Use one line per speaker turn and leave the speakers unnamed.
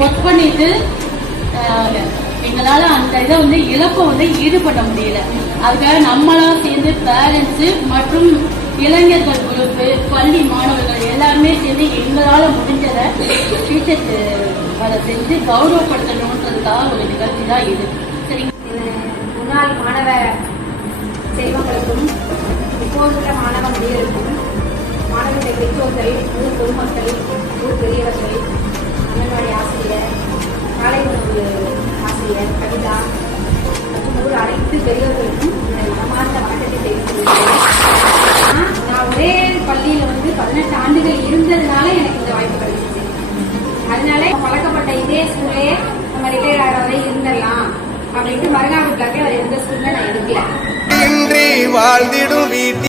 Work பண்ணிட்டு எங்களால அந்த இதை வந்து இழப்பை வந்து ஈடுபட முடியல. அதுக்காக நம்மளா சேர்ந்து பேரண்ட்ஸ் மற்றும் இளைஞர்கள் குரூப்பு பள்ளி மாணவர்கள் எல்லாருமே சேர்ந்து எங்களால முடிஞ்சதை டீச்சர்ஸ் அதை செஞ்சு கௌரவப்படுத்தணுன்றதுக்காக ஒரு நிகழ்ச்சி தான் இது. சரிங்க.
முன்னாள் மாணவ செல்வங்களுக்கும் இப்போது உள்ள மாணவ முடியருக்கும் மாணவர்களுடைய பெற்றோர்கள் ஊர் பொதுமக்கள் ஊர் பெரியவர்கள் கவிதா மற்றும் ஊர் அனைத்து பெரியவர்களுக்கும் என்னுடைய மனமார்ந்த வணக்கத்தை தெரிவித்துள்ளேன் நான் ஒரே பள்ளியில வந்து பதினெட்டு ஆண்டுகள் இருந்ததுனால எனக்கு இந்த வாய்ப்பு கிடைச்சிச்சு. அதனால பழக்கப்பட்ட இதே ஸ்கூல்லே நம்ம ரிட்டையர் ஆகிற வரை இருந்துடலாம் அப்படின்ட்டு மறுநாள் பிளாக்கே அவர் இருந்த ஸ்கூல்ல நான் எடுக்கல
வாழ்ந்திடும் வீட்டில்.